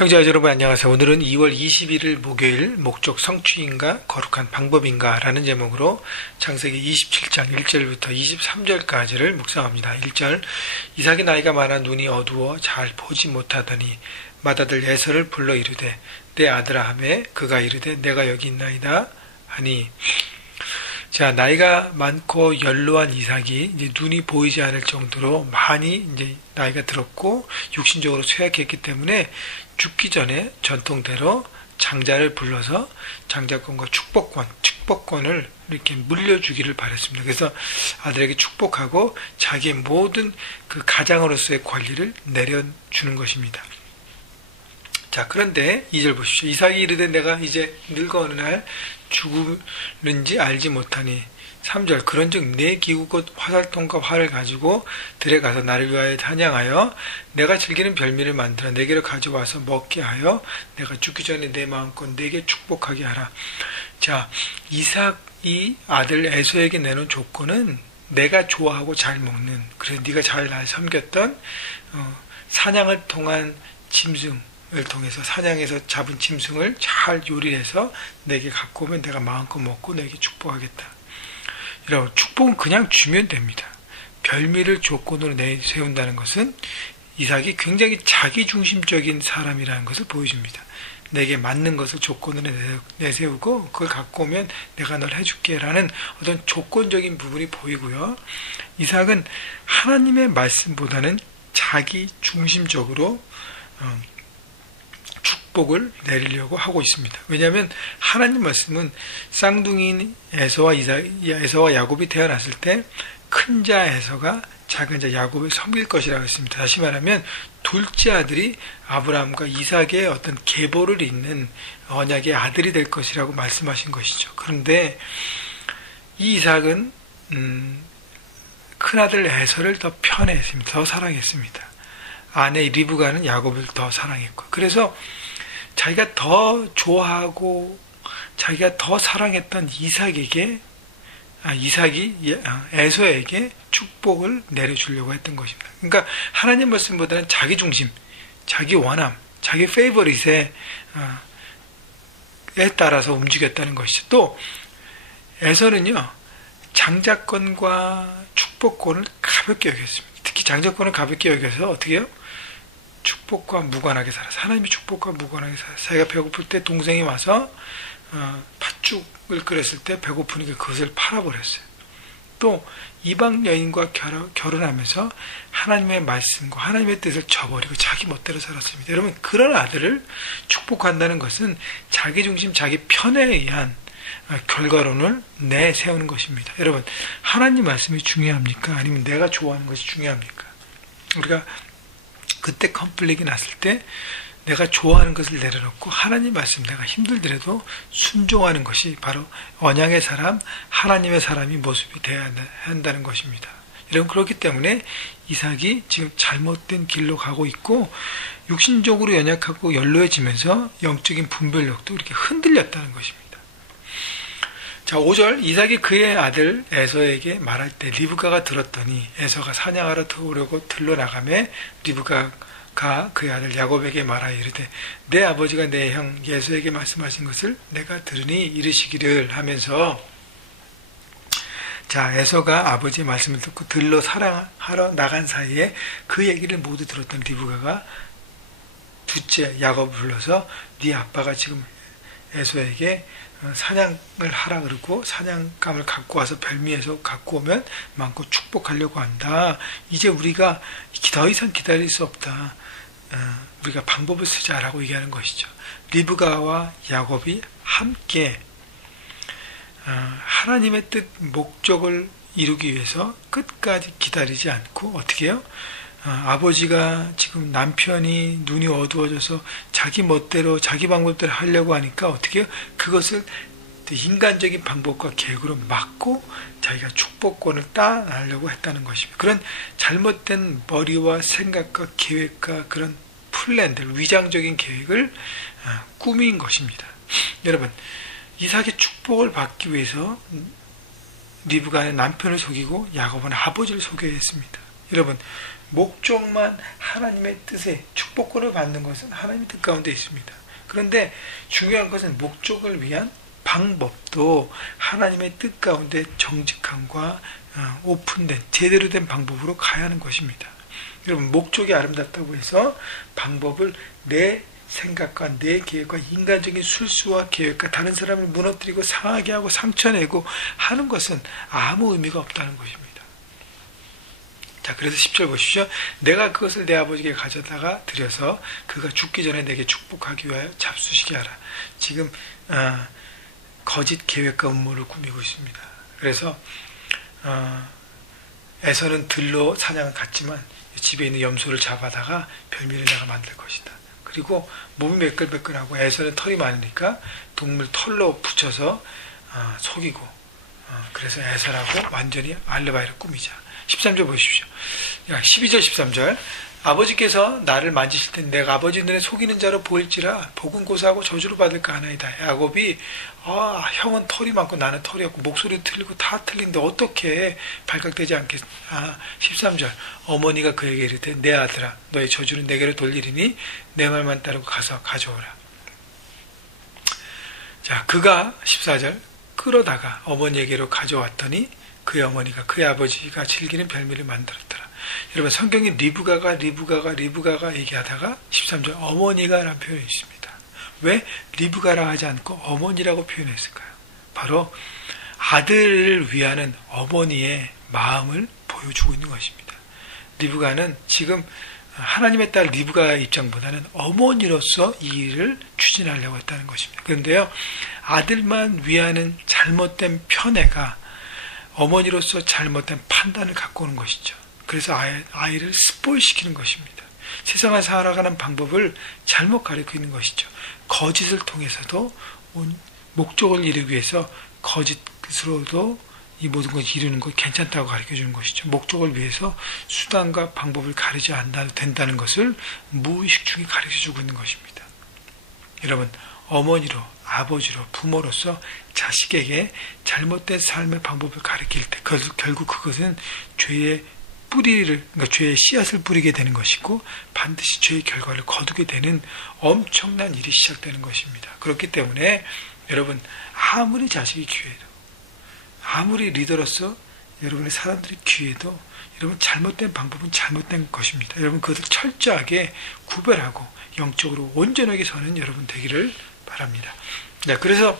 형제자 여러분 안녕하세요. 오늘은 2월 21일 목요일 목적 성취인가 거룩한 방법인가 라는 제목으로 창세기 27장 1절부터 23절까지를 묵상합니다. 1절 이삭이 나이가 많아 눈이 어두워 잘 보지 못하더니 맏아들 에서를 불러 이르되 내 아들아 하매 그가 이르되 내가 여기 있나이다 하니. 자, 나이가 많고 연로한 이삭이 이제 눈이 보이지 않을 정도로 많이 이제 나이가 들었고 육신적으로 쇠약했기 때문에 죽기 전에 전통대로 장자를 불러서 장자권과 축복권을 이렇게 물려주기를 바랬습니다. 그래서 아들에게 축복하고 자기의 모든 그 가장으로서의 권리를 내려주는 것입니다. 자, 그런데 2절 보십시오. 이삭이 이르되 내가 이제 늙어 어느 날 죽을는지 알지 못하니. 3절 그런즉 내 기구 곧 화살통과 활을 가지고 들에 가서 나를 위하여 찬양하여 내가 즐기는 별미를 만들어 내게로 가져와서 먹게 하여 내가 죽기 전에 내 마음껏 내게 축복하게 하라. 자, 이삭이 아들 에서에게 내놓은 조건은 내가 좋아하고 잘 먹는, 그래서 네가 잘 날 섬겼던 사냥을 통한 짐승 을 통해서 사냥해서 잡은 짐승을 잘 요리해서 내게 갖고 오면 내가 마음껏 먹고 내게 축복하겠다. 여러분, 축복은 그냥 주면 됩니다. 별미를 조건으로 내세운다는 것은 이삭이 굉장히 자기중심적인 사람이라는 것을 보여줍니다. 내게 맞는 것을 조건으로 내세우고 그걸 갖고 오면 내가 널 해줄게 라는 어떤 조건적인 부분이 보이고요. 이삭은 하나님의 말씀보다는 자기중심적으로 축복을 내리려고 하고 있습니다. 왜냐하면 하나님 말씀은 쌍둥이인 에서와 야곱이 태어났을 때 큰 자 에서가 작은 자 야곱을 섬길 것이라고 했습니다. 다시 말하면 둘째 아들이 아브라함과 이삭의 어떤 계보를 잇는 언약의 아들이 될 것이라고 말씀하신 것이죠. 그런데 이 이삭은 큰아들 에서를 더 편애했습니다. 더 사랑했습니다. 아내 리브가는 야곱을 더 사랑했고, 그래서 자기가 더 좋아하고 자기가 더 사랑했던 이삭이 에서에게 축복을 내려주려고 했던 것입니다. 그러니까 하나님 말씀보다는 자기 중심, 자기 원함, 자기 페이버릿에 따라서 움직였다는 것이죠. 또 에서는요, 장자권과 축복권을 가볍게 여겼습니다. 특히 장자권을 가볍게 여겨서 어떻게 해요? 축복과 무관하게 살아서, 하나님의 축복과 무관하게 살아서, 자기가 배고플 때 동생이 와서 팥죽을 끓였을 때 배고프니까 그것을 팔아버렸어요. 또 이방 여인과 결혼하면서 하나님의 말씀과 하나님의 뜻을 저버리고 자기 멋대로 살았습니다. 여러분, 그런 아들을 축복한다는 것은 자기 중심, 자기 편에 의한 결과론을 내세우는 것입니다. 여러분, 하나님 말씀이 중요합니까? 아니면 내가 좋아하는 것이 중요합니까? 우리가 그때 컨플릭이 났을 때 내가 좋아하는 것을 내려놓고 하나님 말씀, 내가 힘들더라도 순종하는 것이 바로 언약의 사람, 하나님의 사람이 모습이 되어야 한다는 것입니다. 여러분, 그렇기 때문에 이삭이 지금 잘못된 길로 가고 있고 육신적으로 연약하고 연로해지면서 영적인 분별력도 이렇게 흔들렸다는 것입니다. 자, 5절 이삭이 그의 아들 에서에게 말할 때 리브가가 들었더니 에서가 사냥하러 들어오려고 들러 나가매 리브가가 그의 아들 야곱에게 말하여 이르되 내 아버지가 내 형 에서에게 말씀하신 것을 내가 들으니 이르시기를 하면서, 자, 에서가 아버지의 말씀을 듣고 들러 사냥하러 나간 사이에 그 얘기를 모두 들었던 리브가가 둘째 야곱을 불러서 네 아빠가 지금 에서에게 사냥을 하라 그러고 사냥감을 갖고 와서 별미에서 갖고 오면 마음껏 축복하려고 한다. 이제 우리가 더 이상 기다릴 수 없다. 우리가 방법을 쓰자라고 얘기하는 것이죠. 리브가와 야곱이 함께 하나님의 뜻, 목적을 이루기 위해서 끝까지 기다리지 않고 어떻게 해요? 아버지가 지금 남편이 눈이 어두워져서 자기 멋대로 자기 방법대로 하려고 하니까 어떻게 해요? 그것을 인간적인 방법과 계획으로 막고 자기가 축복권을 따내려고 했다는 것입니다. 그런 잘못된 머리와 생각과 계획과 그런 플랜들, 위장적인 계획을 꾸민 것입니다. 여러분, 이삭의 축복을 받기 위해서 리브가는 남편을 속이고 야곱은 아버지를 속여야 했습니다. 여러분, 목적만 하나님의 뜻에 축복권을 받는 것은 하나님의 뜻 가운데 있습니다. 그런데 중요한 것은 목적을 위한 방법도 하나님의 뜻 가운데 정직함과 오픈된 제대로 된 방법으로 가야 하는 것입니다. 여러분, 목적이 아름답다고 해서 방법을 내 생각과 내 계획과 인간적인 술수와 계획과 다른 사람을 무너뜨리고 상하게 하고 상처내고 하는 것은 아무 의미가 없다는 것입니다. 자, 그래서 10절 보십시오. 내가 그것을 내 아버지에게 가져다가 드려서 그가 죽기 전에 내게 축복하기 위하여 잡수시게 하라. 지금 거짓 계획과 음모를 꾸미고 있습니다. 그래서 에서는 들로 사냥을 갔지만 집에 있는 염소를 잡아다가 별미를 내가 만들 것이다. 그리고 몸이 매끌매끌하고 에서는 털이 많으니까 동물 털로 붙여서 속이고 그래서 에서라고 완전히 알레바이를 꾸미자. 13절 보십시오. 12절 13절 아버지께서 나를 만지실 때 내가 아버지 눈에 속이는 자로 보일지라 복은 고사하고 저주를 받을까 하나이다. 야곱이 형은 털이 많고 나는 털이 없고 목소리 틀리고 다 틀린데 어떻게 발각되지 않겠. 13절 어머니가 그에게 이르되 내 아들아 너의 저주는 내게로 돌리리니 내 말만 따르고 가서 가져오라. 자, 그가 14절 끌어다가 어머니에게로 가져왔더니 그의 어머니가 그의 아버지가 즐기는 별미를 만들었더라. 여러분, 성경이 리브가가 얘기하다가 13절 어머니가 라는 표현이 있습니다. 왜 리브가라 하지 않고 어머니라고 표현했을까요? 바로 아들을 위하는 어머니의 마음을 보여주고 있는 것입니다. 리브가는 지금 하나님의 딸 리브가 입장보다는 어머니로서 이 일을 추진하려고 했다는 것입니다. 그런데요, 아들만 위하는 잘못된 편애가 어머니로서 잘못된 판단을 갖고 오는 것이죠. 그래서 아이를 스포일시키는 것입니다. 세상을 살아가는 방법을 잘못 가르치고 있는 것이죠. 거짓을 통해서도 목적을 이루기 위해서 거짓으로도 이 모든 것을 이루는 것 괜찮다고 가르쳐주는 것이죠. 목적을 위해서 수단과 방법을 가리지 않아도 된다는 것을 무의식 중에 가르쳐주고 있는 것입니다. 여러분, 어머니로, 아버지로, 부모로서 자식에게 잘못된 삶의 방법을 가르칠 때 결국 그것은 죄의 그러니까 죄의 씨앗을 뿌리게 되는 것이고 반드시 죄의 결과를 거두게 되는 엄청난 일이 시작되는 것입니다. 그렇기 때문에 여러분, 아무리 자식이 귀해도 아무리 리더로서 여러분의 사람들이 귀해도 여러분 잘못된 방법은 잘못된 것입니다. 여러분, 그것을 철저하게 구별하고 영적으로 온전하게 서는 여러분 되기를 바랍니다. 네, 그래서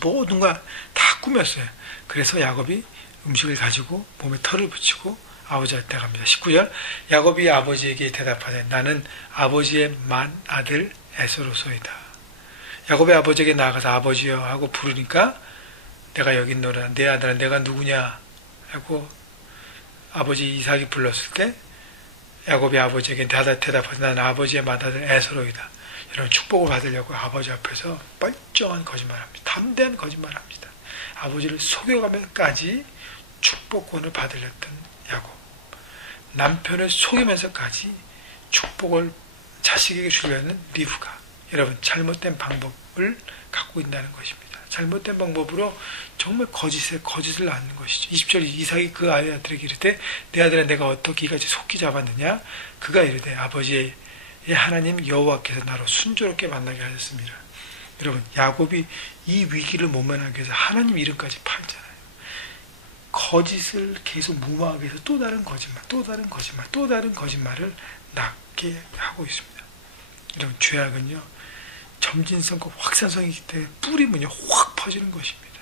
모든 걸 다 꾸몄어요. 그래서 야곱이 음식을 가지고 몸에 털을 붙이고 아버지한테 갑니다. 19절 야곱이 아버지에게 대답하되 나는 아버지의 맏아들 에서로소이다. 야곱이 아버지에게 나아가서 아버지여 하고 부르니까 내가 여기 있노라. 내 아들아 내가 누구냐 하고 아버지 이삭이 불렀을 때 야곱이 아버지에게 대답하되 나는 아버지의 맏아들 에서로이다. 여러분, 축복을 받으려고 아버지 앞에서 뻘쩡한 거짓말합니다. 담대한 거짓말합니다. 아버지를 속여가면까지 축복권을 받으렸던 야곱. 남편을 속이면서까지 축복을 자식에게 주려는 리브가. 여러분, 잘못된 방법을 갖고 있다는 것입니다. 잘못된 방법으로 정말 거짓을 낳는 것이죠. 20절 이삭이 그 아들에게 이르되 내 아들아 내가 어떻게 이같이 속기 잡았느냐. 그가 이르되 아버지의 하나님 여호와께서 나로 순조롭게 만나게 하셨습니다. 여러분, 야곱이 이 위기를 모면하기 위해서 하나님 이름까지 팔잖아요. 거짓을 계속 무마하기 위해서 또 다른 거짓말을 낳게 하고 있습니다. 여러분, 죄악은요 점진성과 확산성이기 때문에 뿌리면요 확 퍼지는 것입니다.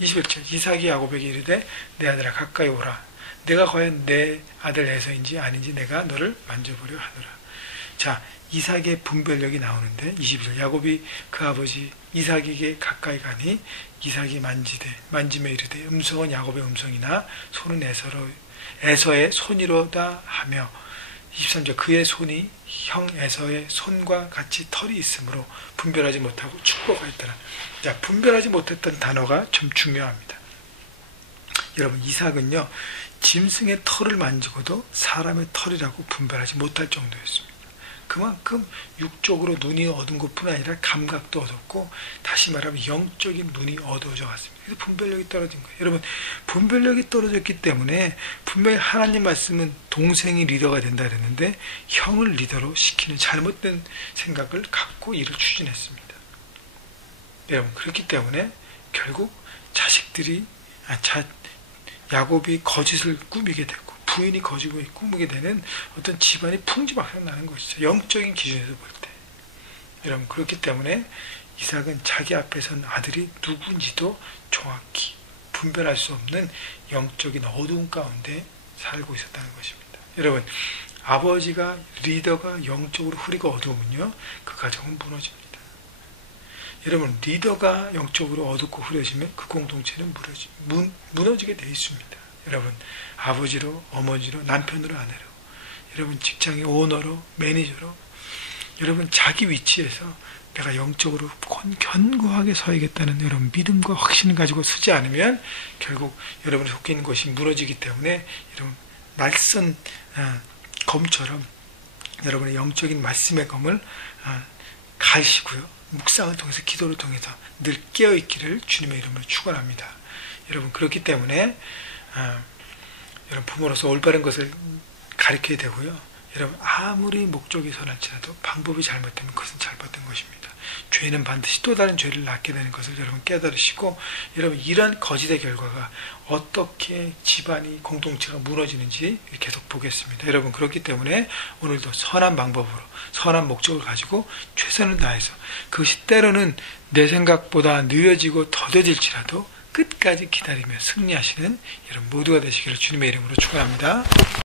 21절 이삭이 야곱에게 이르되 내 아들아 가까이 오라. 내가 과연 내 아들 에서인지 아닌지 내가 너를 만져보려 하노라. 자, 이삭의 분별력이 나오는데 21절 야곱이 그 아버지 이삭에게 가까이 가니 이삭이 만지며 이르되 음성은 야곱의 음성이나 손은 에서의 손이로다 하며 23절 그의 손이 형 에서의 손과 같이 털이 있으므로 분별하지 못하고 축복하였더라. 자, 분별하지 못했던 단어가 좀 중요합니다. 여러분, 이삭은요 짐승의 털을 만지고도 사람의 털이라고 분별하지 못할 정도였습니다. 그만큼 육적으로 눈이 얻은 것뿐 아니라 감각도 얻었고, 다시 말하면 영적인 눈이 어두워져 갔습니다. 그래서 분별력이 떨어진 거예요. 여러분, 분별력이 떨어졌기 때문에 분명히 하나님 말씀은 동생이 리더가 된다 그랬는데 형을 리더로 시키는 잘못된 생각을 갖고 이를 추진했습니다. 여러분, 그렇기 때문에 결국 자식들이 야곱이 거짓을 꾸미게 되고 부인이 거짓을 꾸미게 되는 어떤 집안이 풍지박산 나는 것이죠. 영적인 기준에서 볼 때. 여러분, 그렇기 때문에 이삭은 자기 앞에 선 아들이 누구인지도 정확히 분별할 수 없는 영적인 어두운 가운데 살고 있었다는 것입니다. 여러분, 아버지가 리더가 영적으로 흐리고 어두우면요, 그 가정은 무너집니다. 여러분, 리더가 영적으로 어둡고 흐려지면 그 공동체는 무너지게 되어 있습니다. 여러분, 아버지로, 어머니로, 남편으로, 아내로, 여러분 직장의 오너로, 매니저로, 여러분 자기 위치에서 내가 영적으로 견고하게 서야겠다는 여러분 믿음과 확신을 가지고 서지 않으면 결국 여러분이 속해 있는 것이 무너지기 때문에 여러분 날선 검처럼 여러분의 영적인 말씀의 검을 가시고요. 묵상을 통해서 기도를 통해서 늘 깨어있기를 주님의 이름으로 축원합니다. 여러분, 그렇기 때문에 여러분 부모로서 올바른 것을 가르쳐야 되고요. 여러분, 아무리 목적이 선할지라도 방법이 잘못되면 그것은 잘못된 것입니다. 죄는 반드시 또 다른 죄를 낳게 되는 것을 여러분 깨달으시고, 여러분 이런 거짓의 결과가 어떻게 집안이 공동체가 무너지는지 계속 보겠습니다. 여러분, 그렇기 때문에 오늘도 선한 방법으로 선한 목적을 가지고 최선을 다해서, 그것이 때로는 내 생각보다 느려지고 더뎌질지라도 끝까지 기다리며 승리하시는 여러분 모두가 되시기를 주님의 이름으로 축원합니다.